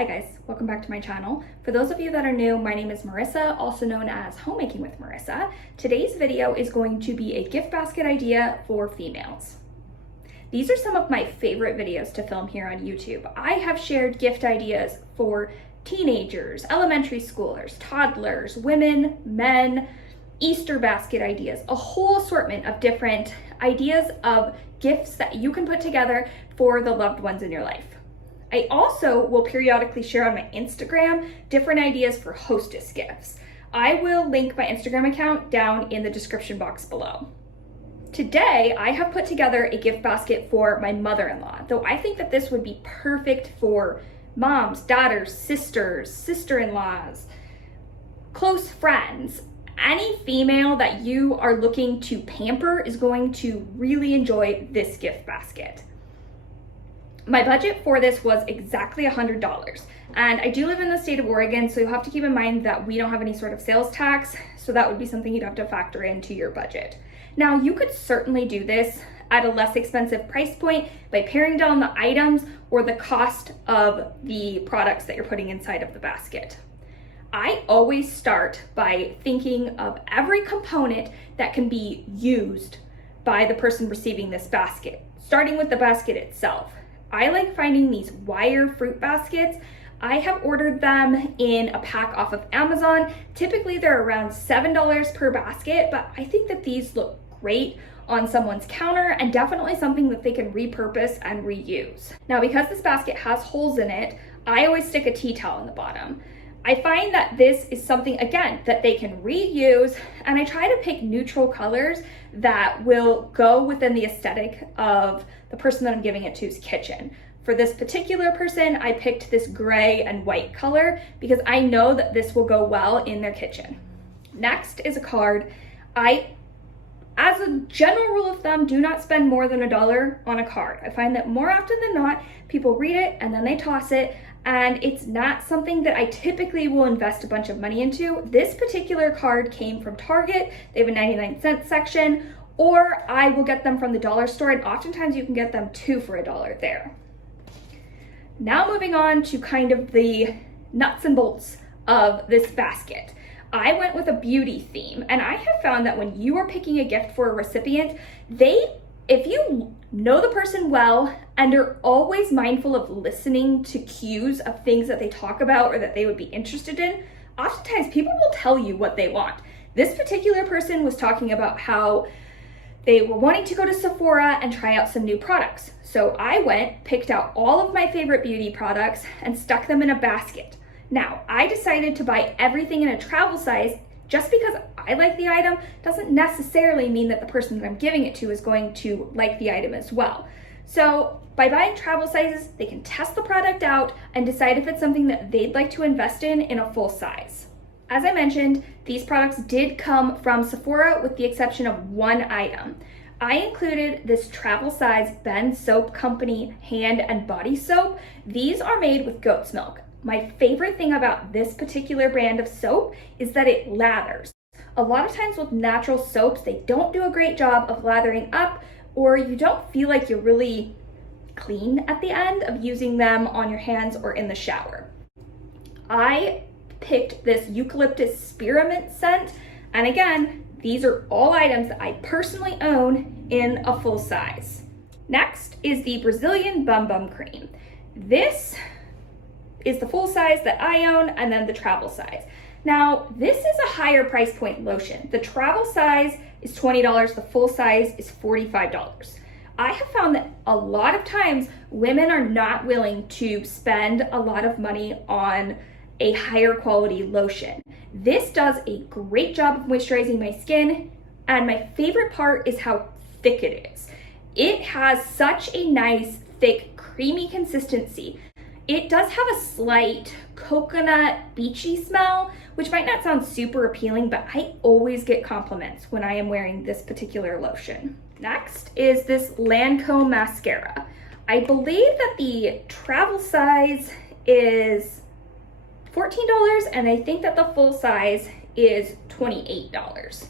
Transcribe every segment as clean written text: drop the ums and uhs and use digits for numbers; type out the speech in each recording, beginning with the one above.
Hi guys, welcome back to my channel. For those of you that are new, my name is Marissa, also known as Homemaking with Marissa. Today's video is going to be a gift basket idea for females. These are some of my favorite videos to film here on YouTube. I have shared gift ideas for teenagers, elementary schoolers, toddlers, women, men, Easter basket ideas, a whole assortment of different ideas of gifts that you can put together for the loved ones in your life. I also will periodically share on my Instagram different ideas for hostess gifts. I will link my Instagram account down in the description box below. Today, I have put together a gift basket for my mother-in-law, though I think that this would be perfect for moms, daughters, sisters, sister-in-laws, close friends. Any female that you are looking to pamper is going to really enjoy this gift basket. My budget for this was exactly $100, and I do live in the state of Oregon, so you'll have to keep in mind that we don't have any sort of sales tax, so that would be something you'd have to factor into your budget. Now, you could certainly do this at a less expensive price point by paring down the items or the cost of the products that you're putting inside of the basket. I always start by thinking of every component that can be used by the person receiving this basket, starting with the basket itself. I like finding these wire fruit baskets. I have ordered them in a pack off of Amazon. Typically they're around $7 per basket, but I think that these look great on someone's counter and definitely something that they can repurpose and reuse. Now, because this basket has holes in it, I always stick a tea towel in the bottom. I find that this is something, again, that they can reuse, and I try to pick neutral colors that will go within the aesthetic of the person that I'm giving it to's kitchen. For this particular person, I picked this gray and white color because I know that this will go well in their kitchen. Next is a card. As a general rule of thumb, do not spend more than $1 on a card. I find that more often than not, people read it and then they toss it, and it's not something that I typically will invest a bunch of money into. This particular card came from Target. They have a 99-cent section, or I will get them from the dollar store, and oftentimes you can get them two for $1 there. Now moving on to kind of the nuts and bolts of this basket. I went with a beauty theme, and I have found that when you are picking a gift for a recipient, if you know the person well and are always mindful of listening to cues of things that they talk about or that they would be interested in, oftentimes people will tell you what they want. This particular person was talking about how they were wanting to go to Sephora and try out some new products. So I picked out all of my favorite beauty products and stuck them in a basket. Now, I decided to buy everything in a travel size. Just because I like the item doesn't necessarily mean that the person that I'm giving it to is going to like the item as well. So by buying travel sizes, they can test the product out and decide if it's something that they'd like to invest in a full size. As I mentioned, these products did come from Sephora with the exception of one item. I included this travel size Ben Soap Company hand and body soap. These are made with goat's milk. My favorite thing about this particular brand of soap is that it lathers. A lot of times with natural soaps, they don't do a great job of lathering up, or you don't feel like you're really clean at the end of using them on your hands or in the shower. I picked this eucalyptus spearmint scent, and again, these are all items that I personally own in a full size. Next is the Brazilian Bum Bum Cream. This is the full size that I own, and then the travel size. Now, this is a higher price point lotion. The travel size is $20, the full size is $45. I have found that a lot of times women are not willing to spend a lot of money on a higher quality lotion. This does a great job of moisturizing my skin, and my favorite part is how thick it is. It has such a nice, thick, creamy consistency. It does have a slight coconut beachy smell, which might not sound super appealing, but I always get compliments when I am wearing this particular lotion. Next is this Lancome mascara. I believe that the travel size is $14, and I think that the full size is $28.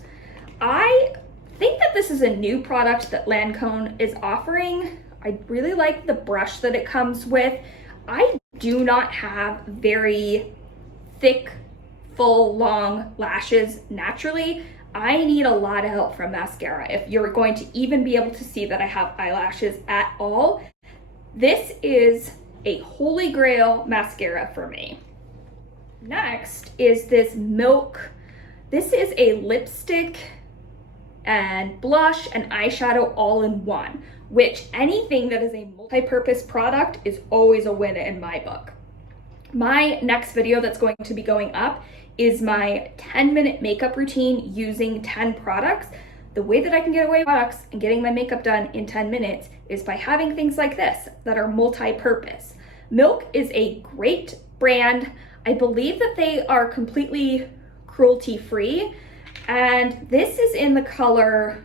I think that this is a new product that Lancome is offering. I really like the brush that it comes with. I do not have very thick, full, long lashes naturally. I need a lot of help from mascara if you're going to even be able to see that I have eyelashes at all. This is a holy grail mascara for me. Next is this Milk. This is a lipstick and blush and eyeshadow all in one, which anything that is a multi-purpose product is always a win in my book. My next video that's going to be going up is my 10-minute makeup routine using 10 products. The way that I can get away with products and getting my makeup done in 10 minutes is by having things like this that are multi-purpose. Milk is a great brand. I believe that they are completely cruelty-free, and this is in the color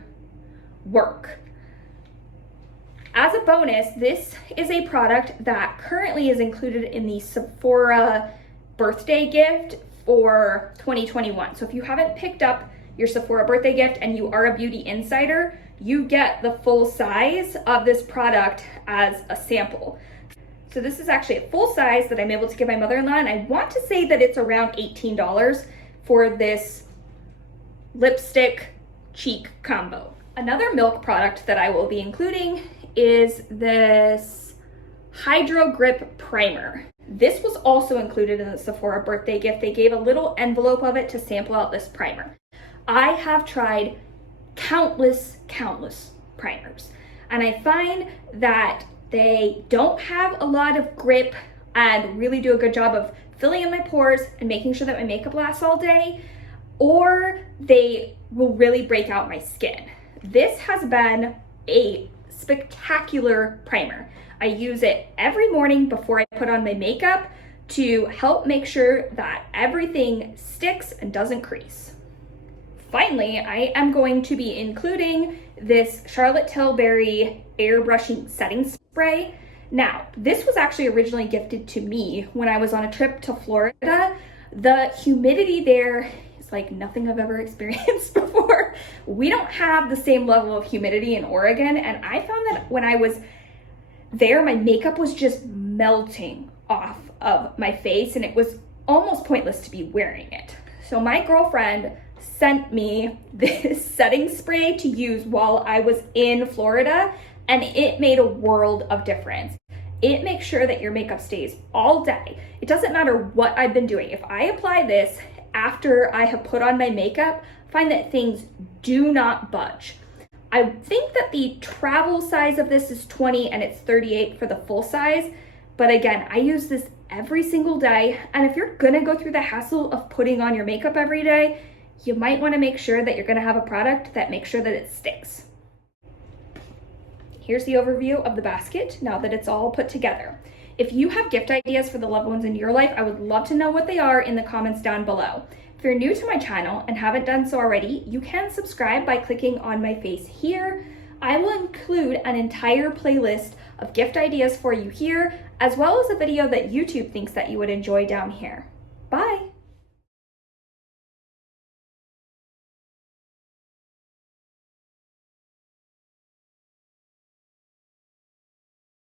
Work. As a bonus, this is a product that currently is included in the Sephora birthday gift for 2021. So if you haven't picked up your Sephora birthday gift and you are a beauty insider, you get the full size of this product as a sample. So this is actually a full size that I'm able to give my mother-in-law, and I want to say that it's around $18 for this lipstick cheek combo. Another Milk product that I will be including is this Hydro Grip Primer. This was also included in the Sephora birthday gift. They gave a little envelope of it to sample out this primer. I have tried countless primers, and I find that they don't have a lot of grip and really do a good job of filling in my pores and making sure that my makeup lasts all day, or they will really break out my skin. This has been a spectacular primer. I use it every morning before I put on my makeup to help make sure that everything sticks and doesn't crease. Finally, I am going to be including this Charlotte Tilbury airbrushing setting spray. Now, this was actually originally gifted to me when I was on a trip to Florida. The humidity there is like nothing I've ever experienced before. We don't have the same level of humidity in Oregon, and I found that when I was there, my makeup was just melting off of my face, and it was almost pointless to be wearing it. So my girlfriend sent me this setting spray to use while I was in Florida, and it made a world of difference. It makes sure that your makeup stays all day. It doesn't matter what I've been doing. If I apply this after I have put on my makeup, find that things do not budge. I think that the travel size of this is 20 and it's 38 for the full size. But again, I use this every single day. And if you're gonna go through the hassle of putting on your makeup every day, you might wanna make sure that you're gonna have a product that makes sure that it sticks. Here's the overview of the basket now that it's all put together. If you have gift ideas for the loved ones in your life, I would love to know what they are in the comments down below. If you're new to my channel and haven't done so already, you can subscribe by clicking on my face here. I will include an entire playlist of gift ideas for you here, as well as a video that YouTube thinks that you would enjoy down here.